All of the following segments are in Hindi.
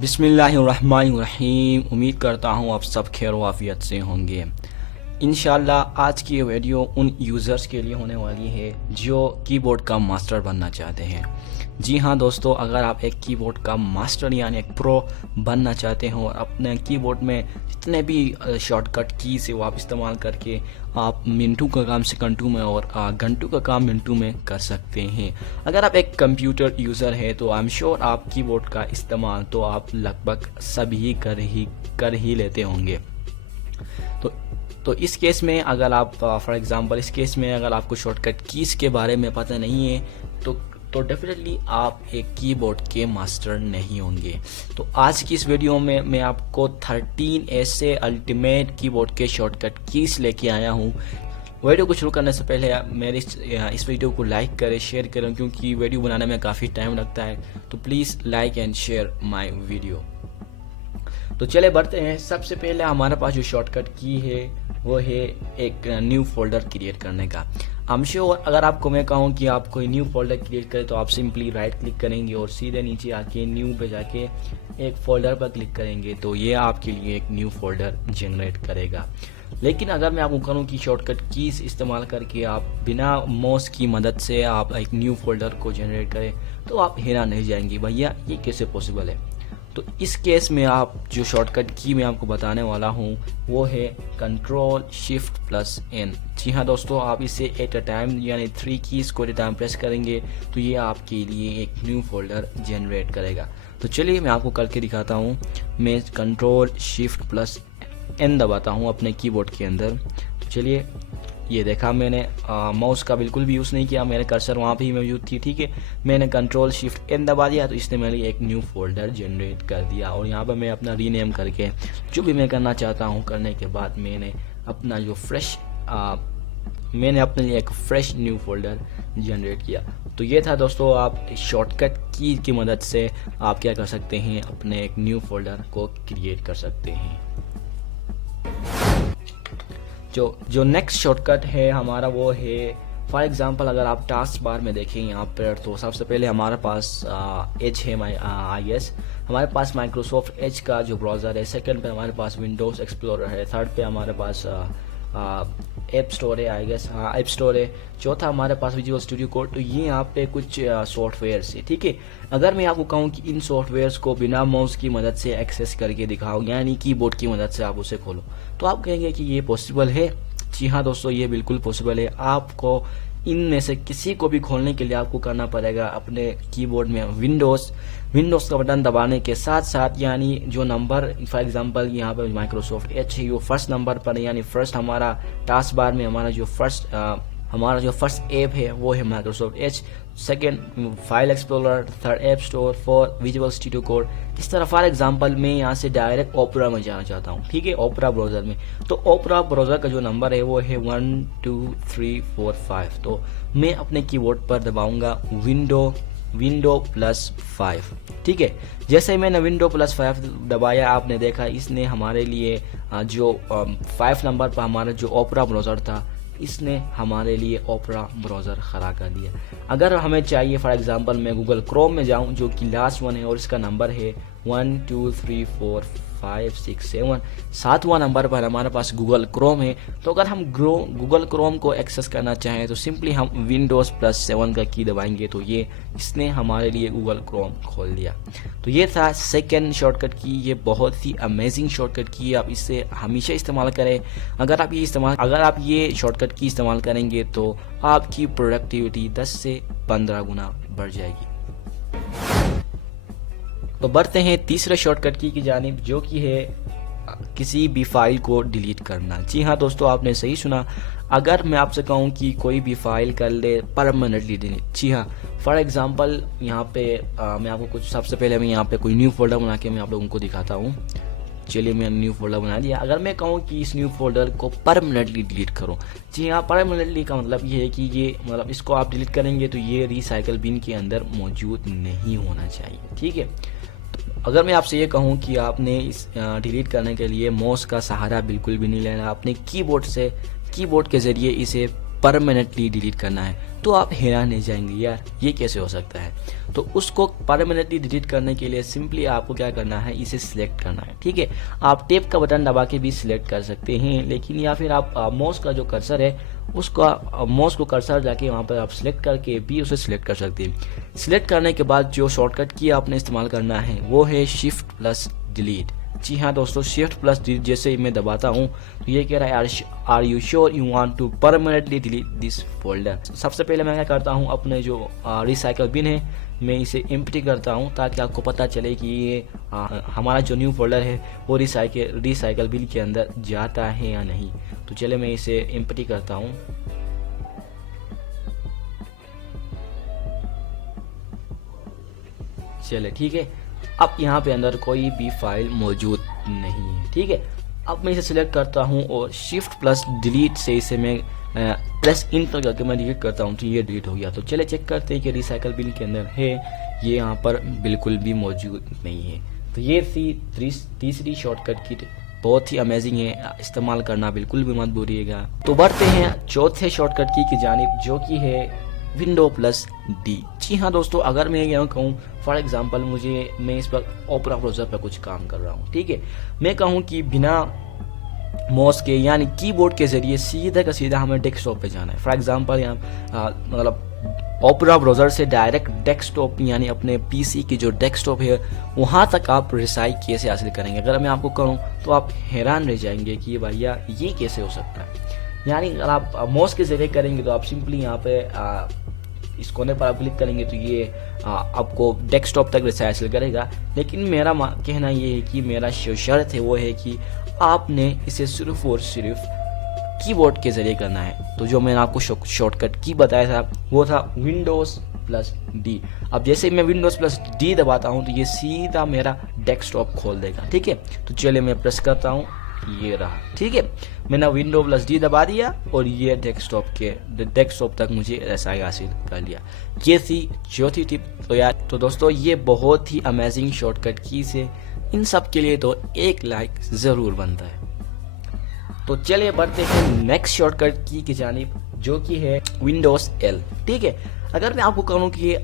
बिस्मिल्लाहिर्रहमानिर्रहीम। उम्मीद करता हूँ आप सब खैर वाफियत से होंगे। इंशाल्लाह आज की ये वीडियो उन यूज़र्स के लिए होने वाली है जो कीबोर्ड का मास्टर बनना चाहते हैं। जी हाँ दोस्तों, अगर आप एक कीबोर्ड का मास्टर यानी एक प्रो बनना चाहते हो और अपने कीबोर्ड में जितने भी शॉर्टकट कीज़ है वो आप इस्तेमाल करके आप मिनटों का काम सेकंडों में और घंटों का काम मिनटों में कर सकते हैं। अगर आप एक कंप्यूटर यूज़र है तो आई एम श्योर आप कीबोर्ड का इस्तेमाल तो आप लगभग सभी कर ही लेते होंगे। तो इस केस में अगर आप फॉर एग्जांपल इस केस में अगर आपको शॉर्टकट कीज़ के बारे में पता नहीं है तो डेफिनेटली आप एक कीबोर्ड के मास्टर नहीं होंगे। तो आज की इस वीडियो में मैं आपको 13 ऐसे अल्टीमेट कीबोर्ड के शॉर्टकट कीज़ लेके आया हूँ। वीडियो को शुरू करने से पहले मेरे इस वीडियो को लाइक करें, शेयर करें, क्योंकि वीडियो बनाने में काफ़ी टाइम लगता है। तो please like and share my video. तो चले बढ़ते हैं। सबसे पहले हमारे पास जो शॉर्टकट की है वो है एक न्यू फोल्डर क्रिएट करने का। हम श्योर अगर आपको मैं कहूँ कि आप कोई न्यू फोल्डर क्रिएट करें तो आप सिंपली राइट क्लिक करेंगे और सीधे नीचे आके न्यू पे जाके एक फोल्डर पर क्लिक करेंगे तो ये आपके लिए एक न्यू फोल्डर जनरेट करेगा। लेकिन अगर मैं आपको कहूँ कि शॉर्टकट कीज़ इस्तेमाल करके आप बिना माउस की मदद से आप एक न्यू फोल्डर को जनरेट करें तो आप हैरान रह जाएंगे, भैया ये कैसे पॉसिबल है। तो इस केस में आप जो शॉर्टकट की मैं आपको बताने वाला हूँ वो है Ctrl+Shift+N। जी हाँ दोस्तों, आप इसे एट अ टाइम यानी 3 कीज़ को एट अ टाइम प्रेस करेंगे तो ये आपके लिए एक न्यू फोल्डर जनरेट करेगा। तो चलिए मैं आपको करके दिखाता हूँ। मैं Ctrl+Shift+N दबाता हूँ अपने कीबोर्ड के अंदर। तो चलिए, ये देखा मैंने माउस का बिल्कुल भी यूज़ नहीं किया, मेरे कर्सर वहाँ पे ही मौजूद थी। ठीक है, मैंने Ctrl+Shift+N दबा दिया तो इसने मेरे लिए एक न्यू फोल्डर जनरेट कर दिया। और यहाँ पर मैं अपना रीनेम करके जो भी मैं करना चाहता हूँ करने के बाद मैंने अपने लिए एक फ्रेश न्यू फोल्डर जनरेट किया। तो ये था दोस्तों, आप शॉर्टकट की मदद से आप क्या कर सकते हैं, अपने एक न्यू फोल्डर को क्रिएट कर सकते हैं। जो नेक्स्ट शॉर्टकट है हमारा वो है फॉर एग्जांपल अगर आप टास्क बार में देखें यहाँ पर तो सबसे पहले हमारे पास एज है IS, हमारे पास माइक्रोसॉफ्ट एज का जो ब्राउज़र है। सेकंड पे हमारे पास विंडोज़ एक्सप्लोरर है। थर्ड पे हमारे पास ऐप स्टोर है, आई गेस हाँ ऐप स्टोर है। चौथा हमारे पास विजुअल स्टूडियो कोड। तो ये यहाँ पे कुछ सॉफ्टवेयर्स है। ठीक है, अगर मैं आपको कहूँ कि इन सॉफ्टवेयर्स को बिना माउस की मदद से एक्सेस करके दिखाओ यानी कीबोर्ड की मदद से आप उसे खोलो तो आप कहेंगे कि ये पॉसिबल है। जी हाँ दोस्तों, ये बिल्कुल पॉसिबल है। आपको इनमें से किसी को भी खोलने के लिए आपको करना पड़ेगा अपने कीबोर्ड में विंडोज़ का बटन दबाने के साथ साथ यानी जो नंबर फॉर एग्जांपल यहाँ पर माइक्रोसॉफ्ट एज है वो फर्स्ट नंबर पर यानी फर्स्ट हमारा टास्क बार में हमारा जो फर्स्ट ऐप है वो है Microsoft Edge, second file explorer, third app store, fourth visual Studio code. इस तरह फॉर एग्जांपल मैं यहाँ से डायरेक्ट ओपेरा में जाना चाहता हूँ। ठीक है, ओपेरा ब्राउज़र में। तो ओपेरा ब्राउज़र का जो नंबर है वो है 1 2 3 4 5। तो मैं अपने कीबोर्ड पर दबाऊंगा Windows+5। ठीक है, जैसे ही मैंने Windows+5 दबाया आपने देखा इसने हमारे लिए जो 5 नंबर पर हमारा जो ओपेरा ब्राउज़र था इसने हमारे लिए ओपेरा ब्राउज़र खड़ा कर दिया। अगर हमें चाहिए फॉर एग्जांपल मैं गूगल क्रोम में जाऊं जो कि लास्ट वन है और इसका नंबर है 1 2 3 4 5 6 7, 7वां नंबर पर हमारे पास गूगल क्रोम है। तो अगर हम गूगल क्रोम को एक्सेस करना चाहें तो सिंपली हम Windows+7 का की दबाएंगे तो ये इसने हमारे लिए गूगल क्रोम खोल दिया। तो ये था सेकेंड शॉर्टकट की। ये बहुत ही अमेजिंग शॉर्टकट की, आप इसे हमेशा इस्तेमाल करें। अगर आप ये शॉर्टकट की इस्तेमाल करेंगे तो आपकी प्रोडक्टिविटी 10 से 15 गुना बढ़ जाएगी। तो बढ़ते हैं तीसरे शॉर्टकट की जानिब जो कि है किसी भी फाइल को डिलीट करना। जी हाँ दोस्तों, आपने सही सुना। अगर मैं आपसे कहूँ कि कोई भी फाइल कर ले परमानेंटली डिलीट। जी हाँ, फॉर एग्जांपल यहाँ पे मैं आपको सबसे पहले मैं यहाँ पे कोई न्यू फोल्डर बना के मैं आप लोगों को दिखाता हूँ। चलिए, मैंने न्यू फोल्डर बना दिया। अगर मैं कहूँ कि इस न्यू फोल्डर को परमानेंटली डिलीट करो, जी हाँ, परमानेंटली का मतलब ये है कि ये मतलब इसको आप डिलीट करेंगे तो ये रिसाइकल बिन के अंदर मौजूद नहीं होना चाहिए। ठीक है, अगर मैं आपसे ये कहूँ कि आपने इस डिलीट करने के लिए माउस का सहारा बिल्कुल भी नहीं लेना, अपने कीबोर्ड के ज़रिए इसे परमानेंटली डिलीट करना है। तो आप हैरान रह जाएंगे यार ये कैसे हो सकता है। तो उसको परमानेंटली डिलीट करने के लिए सिंपली आपको क्या करना है, इसे सिलेक्ट करना है। ठीक है, आप टेप का बटन दबा के भी सिलेक्ट कर सकते हैं, लेकिन या फिर आप माउस का जो कर्सर है उसका माउस को कर्सर जाके वहाँ पर आप सिलेक्ट करके भी उसे सिलेक्ट कर सकते हैं। सिलेक्ट करने के बाद जो शॉर्टकट की आपने इस्तेमाल करना है वो है शिफ्ट प्लस डिलीट। जी हाँ दोस्तों, शिफ्ट प्लस डिलीट जैसे मैं दबाता हूँ तो ये कह रहा है are you sure you want to permanently delete this folder. सबसे पहले मैं क्या करता हूँ, अपने जो रिसाइकल बिन है मैं इसे एम्प्टी करता हूँ ताकि आपको पता चले कि ये हमारा जो न्यू फोल्डर है वो रिसाइकल बिन के अंदर जाता है या नहीं। तो चले मैं इसे एम्प्टी करता हूँ। चले ठीक है, अब यहाँ पे अंदर कोई भी फाइल मौजूद नहीं है। ठीक है, अब मैं इसे सिलेक्ट करता हूँ और शिफ्ट प्लस डिलीट से इसे मैं प्रेस इंटर करके मैं डिलीट करता हूँ तो ये डिलीट हो गया। तो चले चेक करते हैं कि रिसाइकल बिन के अंदर है, ये यहाँ पर बिल्कुल भी मौजूद नहीं है। तो ये थी तीसरी शॉर्टकट की, बहुत ही अमेजिंग है, इस्तेमाल करना बिल्कुल भी मत भूलिएगा। तो बढ़ते हैं चौथे शॉर्टकट की जानिब जो कि है विंडो प्लस डी। जी हाँ दोस्तों, अगर मैं यहाँ कहूँ फॉर एग्जांपल मैं इस पर ओपेरा ब्राउज़र पर कुछ काम कर रहा हूँ। ठीक है, मैं कहूँ कि बिना माउस के यानी कीबोर्ड के जरिए सीधा का सीधा हमें डेस्कटॉप पे जाना है। फॉर एग्जांपल यहाँ मतलब ओपेरा ब्राउज़र से डायरेक्ट डेस्कटॉप यानी अपने पीसी की जो डेस्कटॉप है वहाँ तक आप रिसाइक कैसे हासिल करेंगे। अगर मैं आपको कहूँ तो आप हैरान रह जाएंगे कि भैया ये कैसे हो सकता है। यानी अगर आप माउस के जरिए करेंगे तो आप सिंपली यहाँ पे इस कोने पर आप क्लिक करेंगे तो ये आपको डेस्कटॉप तक रिसाइक हासिल करेगा। लेकिन मेरा कहना ये है कि मेरा जो शर्त है वो है कि आपने इसे सिर्फ और सिर्फ कीबोर्ड के जरिए करना है। तो जो मैंने आपको शॉर्टकट की बताया था वो था विंडोज प्लस डी। अब जैसे मैं विंडोज प्लस डी दबाता हूँ तो ये सीधा मेरा डेस्कटॉप खोल देगा। ठीक है, तो चलिए मैं प्रेस करता हूँ, ये रहा। ठीक है, मैंने विंडो प्लस डी दबा दिया और ये डेस्कटॉप तक मुझे रिसाइक हासिल कर लिया। ये थी चौथी टिप। तो यार तो दोस्तों ये बहुत ही अमेजिंग शॉर्टकट की से इन सब के लिए तो एक लाइक जरूर बनता है। तो चलिए बढ़ते हैं नेक्स्ट शॉर्टकट की जानिब जो कि है विंडोज एल। ठीक है, अगर मैं आपको कहूँ कि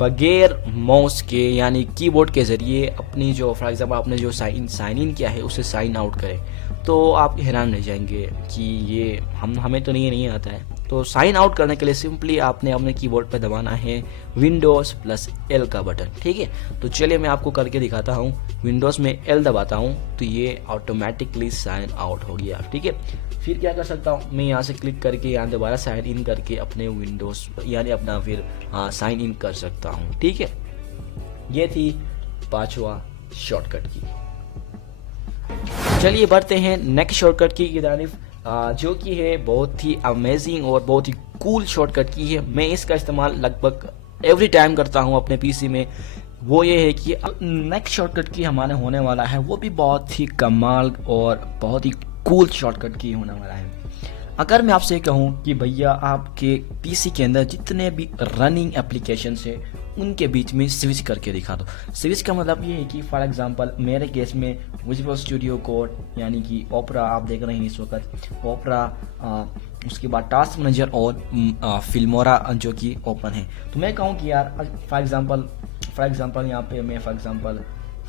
बगैर माउस के यानी कीबोर्ड के जरिए अपनी जो फॉर एग्जांपल आपने जो साइन इन किया है उसे साइन आउट करें तो आप हैरान रह जाएंगे कि ये हमें तो नहीं आता है। तो साइन आउट करने के लिए सिंपली आपने अपने कीबोर्ड पर दबाना है विंडोज प्लस एल का बटन। ठीक है, तो चलिए मैं आपको करके दिखाता हूँ। विंडोज में एल दबाता हूँ तो ये ऑटोमेटिकली साइन आउट हो गया। ठीक है, फिर क्या कर सकता हूँ, मैं यहाँ से क्लिक करके यहाँ दोबारा साइन इन करके अपने विंडोज यानी अपना फिर साइन इन कर सकता हूँ। ठीक है, ये थी पांचवा शॉर्टकट की। चलिए बढ़ते हैं नेक्स्ट शॉर्टकट की जानिब जो कि है बहुत ही अमेजिंग और बहुत ही कूल शॉर्टकट की है। मैं इसका इस्तेमाल लगभग एवरी टाइम करता हूँ अपने पीसी में। वो ये है कि नेक्स्ट शॉर्टकट की हमारे होने वाला है वो भी बहुत ही कमाल और बहुत ही कूल शॉर्टकट की होने वाला है। अगर मैं आपसे कहूँ कि भैया आपके पीसी के अंदर जितने भी रनिंग एप्लीकेशंस है उनके बीच में स्विच करके दिखा दो। स्विच का मतलब ये है कि फॉर एग्जांपल मेरे केस में विजुअल स्टूडियो कोड यानी कि ओपेरा आप देख रहे हैं इस वक्त, ओपेरा उसके बाद टास्क मैनेजर और फिल्मोरा जो कि ओपन है। तो मैं कहूँ कि यार फॉर एग्जांपल यहाँ पे मैं फॉर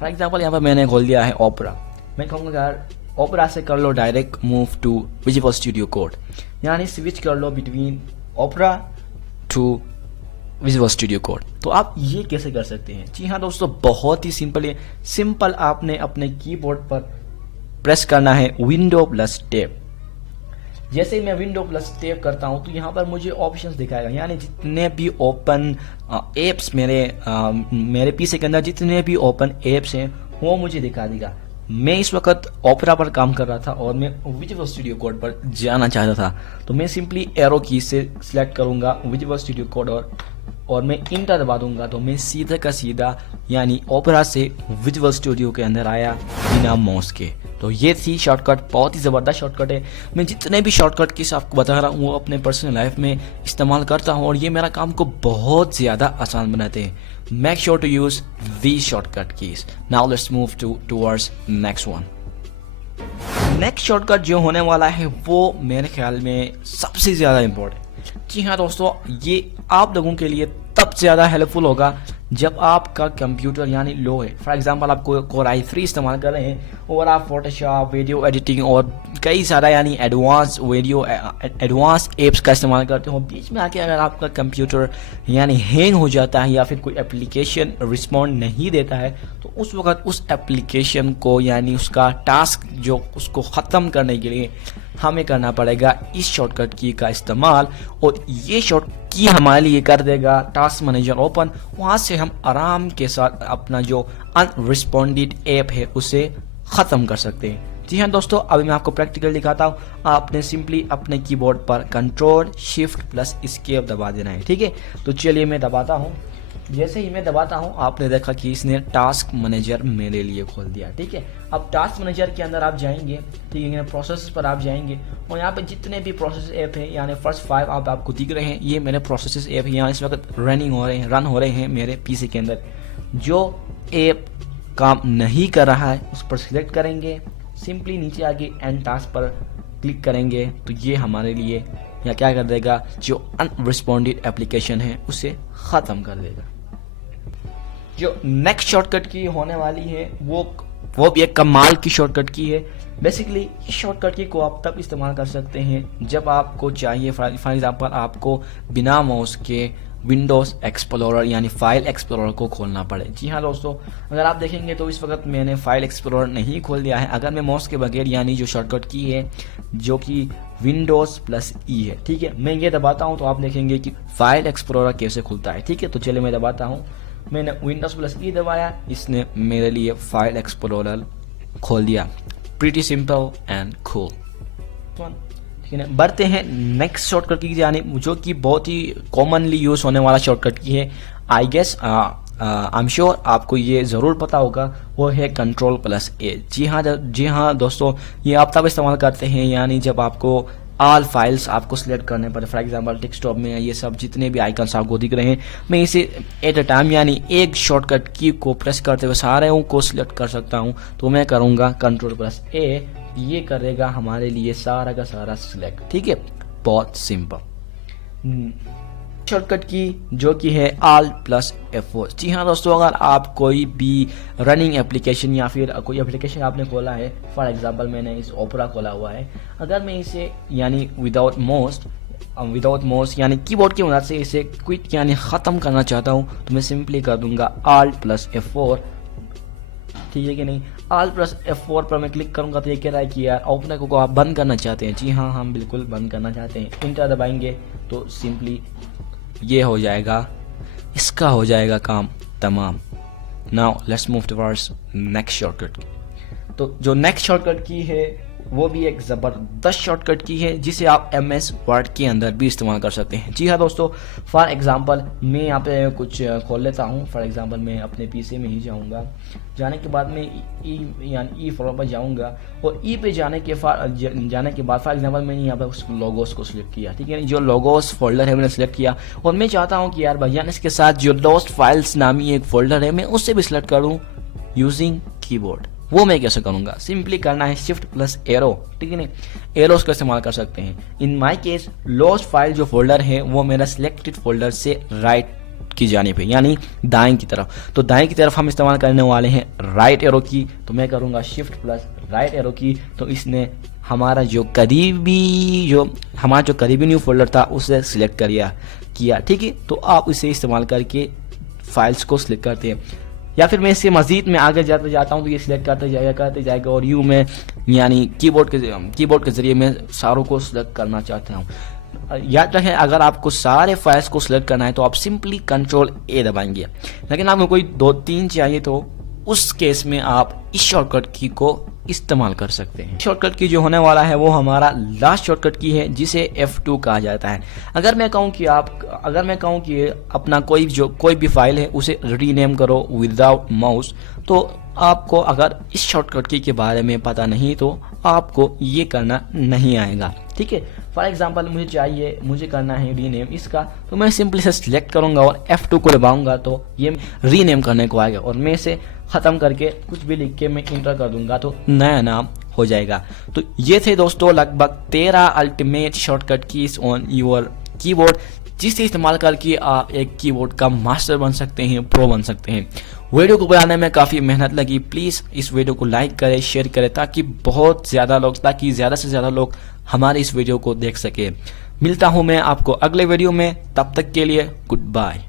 एग्जांपल यहाँ पे मैंने खोल दिया है ओपेरा। मैं कहूँगा यार ओपेरा से कर लो direct move to Visual Studio Code, यानी स्विच कर लो between Opera to Visual Studio Code. तो आप ये कैसे कर सकते हैं? जी हाँ दोस्तों, बहुत ही सिंपल है। सिंपल आपने अपने कीबोर्ड पर प्रेस करना है विंडो प्लस टैब। जैसे ही मैं विंडो प्लस टैब करता हूं तो यहाँ पर मुझे ऑप्शंस दिखाएगा, यानी जितने भी ओपन एप्स मेरे पीसी के अंदर जितने भी ओपन एप्स हैं वो मुझे दिखा देगा। मैं इस वक्त ओपेरा पर काम कर रहा था और मैं विजुअल स्टूडियो कोड पर जाना चाहता था, तो मैं सिंपली एरो की से सिलेक्ट करूंगा विजुअल स्टूडियो कोड और मैं इंटर दबा दूंगा तो मैं सीधा का सीधा यानी ओपेरा से विजुअल स्टूडियो के अंदर आया बिना माउस के। तो ये थी शॉर्टकट, बहुत ही ज़बरदस्त शॉर्टकट है। मैं जितने भी शॉर्टकट कीज आपको बता रहा हूँ वो अपने पर्सनल लाइफ में इस्तेमाल करता हूँ और ये मेरा काम को बहुत ज़्यादा आसान बनाते हैं। Make sure to use these shortcut keys. Now let's move towards next one. Next shortcut जो होने वाला है वो मेरे ख्याल में सबसे ज़्यादा इम्पोर्टेंट, जी हाँ दोस्तों, ये आप लोगों के लिए तब ज़्यादा हेल्पफुल होगा जब आपका कंप्यूटर यानी लो है। फॉर एग्जांपल आप कोर i3 इस्तेमाल कर रहे हैं और आप फोटोशॉप, वीडियो एडिटिंग और कई सारा यानी एडवांस एप्स का इस्तेमाल करते हो। बीच में आके अगर आपका कंप्यूटर यानी हैंग हो जाता है या फिर कोई एप्लीकेशन रिस्पॉन्ड नहीं देता है, तो उस वक्त उस एप्लीकेशन को यानी उसका टास्क जो उसको ख़त्म करने के लिए हमें करना पड़ेगा इस शॉर्टकट की का इस्तेमाल। और ये शॉर्ट की हमारे लिए कर देगा टास्क मैनेजर ओपन। वहाँ से हम आराम के साथ अपना जो अनरिस्पॉन्डेड ऐप है उसे ख़त्म कर सकते हैं। जी हाँ दोस्तों, अभी मैं आपको प्रैक्टिकल दिखाता हूँ। आपने सिंपली अपने कीबोर्ड पर कंट्रोल शिफ्ट प्लस एस्केप दबा देना है। ठीक है, तो चलिए मैं दबाता हूँ। जैसे ही मैं दबाता हूँ आपने देखा कि इसने टास्क मैनेजर मेरे लिए खोल दिया। ठीक है, अब टास्क मैनेजर के अंदर आप जाएंगे, ठीक है, प्रोसेस पर आप जाएंगे और यहाँ पे जितने भी प्रोसेस ऐप है यानी फर्स्ट 5 आपको दिख रहे हैं, ये मेरे प्रोसेस ऐप यहाँ इस वक्त रन हो रहे हैं मेरे पीसी के अंदर। जो ऐप काम नहीं कर रहा है उस पर सिलेक्ट करेंगे, सिंपली नीचे आके एंड टास्क पर क्लिक करेंगे तो ये हमारे लिए या क्या कर देगा, जो अनरिस्पॉन्डेड एप्लीकेशन है उसे ख़त्म कर देगा। जो नेक्स्ट शॉर्टकट की होने वाली है वो भी एक कमाल की शॉर्टकट की है। बेसिकली इस शॉर्टकट की को आप तब इस्तेमाल कर सकते हैं जब आपको चाहिए, फॉर एग्जांपल आपको बिना माउस के विंडोज एक्सप्लोरर यानी फाइल एक्सप्लोरर को खोलना पड़े। जी हाँ दोस्तों, अगर आप देखेंगे तो इस वक्त मैंने फाइल एक्सप्लोरर नहीं खोल दिया है। अगर मैं माउस के बगैर यानी जो शॉर्टकट की है जो कि विंडोज प्लस ई है, ठीक है, मैं ये दबाता हूँ तो आप देखेंगे कि फाइल एक्सप्लोरर कैसे खुलता है। ठीक है, तो चलिए मैं दबाता हूँ। मैंने विंडोज प्लस ई दबाया, इसने मेरे लिए फाइल एक्सप्लोरर खोल दिया। Pretty simple and cool. ठीक है, बढ़ते हैं नेक्स्ट शॉर्टकट की यानी जो कि बहुत ही कॉमनली यूज होने वाला शॉर्टकट की है। I guess I am sure आपको ये ज़रूर पता होगा, वो है कंट्रोल प्लस ए। जी हाँ दोस्तों, ये आप तब इस्तेमाल करते हैं यानी जब आपको ऑल फाइल्स आपको सिलेक्ट करने पड़े। फॉर एग्जांपल डेस्कटॉप में ये सब जितने भी आइकन्स आपको दिख रहे हैं, मैं इसे एट अ टाइम यानी एक शॉर्टकट की को प्रेस करते हुए सारे को सिलेक्ट कर सकता हूं। तो मैं करूंगा कंट्रोल प्लस ए, ये करेगा हमारे लिए सारा का सारा सिलेक्ट। ठीक है, बहुत सिंपल शॉर्टकट की जो कि है ऑल्ट प्लस F4। जी हाँ दोस्तों, अगर आप कोई भी रनिंग एप्लीकेशन या फिर कोई एप्लीकेशन आपने खोला है, फॉर एग्जांपल मैंने इस ओपरा खोला हुआ है, अगर मैं इसे यानी विदाउट माउस यानी कीबोर्ड की मदद से इसे क्विक यानी ख़त्म करना चाहता हूँ तो मैं सिंपली कर दूंगा ऑल्ट प्लस F4। ठीक है कि नहीं, ऑल्ट प्लस F4 पर मैं क्लिक करूंगा तो ये कह रहा है कि यार ओपनर को आप बंद करना चाहते हैं। जी हाँ, हम बिल्कुल बंद करना चाहते हैं। इंटर दबाएंगे तो सिंपली ये हो जाएगा, इसका हो जाएगा काम तमाम। Now let's move towards next shortcut. तो जो नेक्स्ट शॉर्टकट की है वो भी एक ज़बरदस्त शॉर्टकट की है जिसे आप MS वर्ड के अंदर भी इस्तेमाल कर सकते हैं। जी हाँ दोस्तों, फॉर एग्जांपल मैं यहाँ पे कुछ खोल लेता हूँ। फॉर एग्जांपल मैं अपने पीसी में ही जाऊँगा, जाने के बाद मैं ई फोल्डर पर जाऊँगा और ई पे जाने के बाद फॉर एग्जांपल मैंने यहाँ पे उस लोगोस को सिलेक्ट किया। ठीक है, जो लोगोस फोल्डर है मैंने सिलेक्ट किया और मैं चाहता हूँ कि यार भैया इसके साथ जो लॉस्ट फाइल्स नामी एक फोल्डर है मैं उससे भी सिलेक्ट करूँ यूजिंग कीबोर्ड। वो मैं कैसे करूंगा, सिंपली करना है शिफ्ट प्लस एरो। ठीक है ना, एरोस का इस्तेमाल कर सकते हैं। In my case lost file जो फोल्डर है वो मेरा सिलेक्टेड फोल्डर से राइट की जाने पे यानी दाएं की तरफ, तो दाएं की तरफ हम इस्तेमाल करने वाले हैं राइट एरो की। तो मैं करूंगा शिफ्ट प्लस राइट एरो की, तो इसने हमारा जो करीबी न्यू फोल्डर था उसे सिलेक्ट किया। ठीक है, तो आप इसे इस्तेमाल करके फाइल्स को सिलेक्ट करते हैं। या फिर मैं इससे मजीद में आगे जाता हूँ तो ये सिलेक्ट करते जाएगा और यूँ मैं यानी कीबोर्ड के जरिए मैं सारों को सिलेक्ट करना चाहता हूँ। याद रखें, अगर आपको सारे फाइल्स को सिलेक्ट करना है तो आप सिंपली कंट्रोल ए दबाएंगे, लेकिन आपको कोई 2-3 चाहिए तो उस केस में आप इस शॉर्टकट की को इस्तेमाल कर सकते हैं। शॉर्टकट की जो होने वाला है वो हमारा लास्ट शॉर्टकट की है जिसे F2 कहा जाता है। अगर मैं कहूँ कि अपना कोई भी फाइल है उसे रीनेम करो विदाउट माउस, तो आपको अगर इस शॉर्टकट की के बारे में पता नहीं तो आपको ये करना नहीं आएगा। ठीक है, फॉर एग्जांपल मुझे करना है रीनेम इसका, तो मैं सिंपली से सिलेक्ट करूंगा और F2 को दबाऊंगा तो ये रीनेम करने को आएगा और मैं इसे ख़त्म करके कुछ भी लिख के मैं इंटर कर दूंगा तो नया नाम हो जाएगा। तो ये थे दोस्तों लगभग 13 ultimate shortcut keys on your keyboard जिसे इस्तेमाल करके आप एक कीबोर्ड का मास्टर बन सकते हैं, प्रो बन सकते हैं। वीडियो को बनाने में काफ़ी मेहनत लगी। प्लीज़ इस वीडियो को लाइक करें, शेयर करें ताकि ज़्यादा से ज़्यादा लोग हमारे इस वीडियो को देख सके। मिलता हूँ मैं आपको अगले वीडियो में, तब तक के लिए गुड बाय।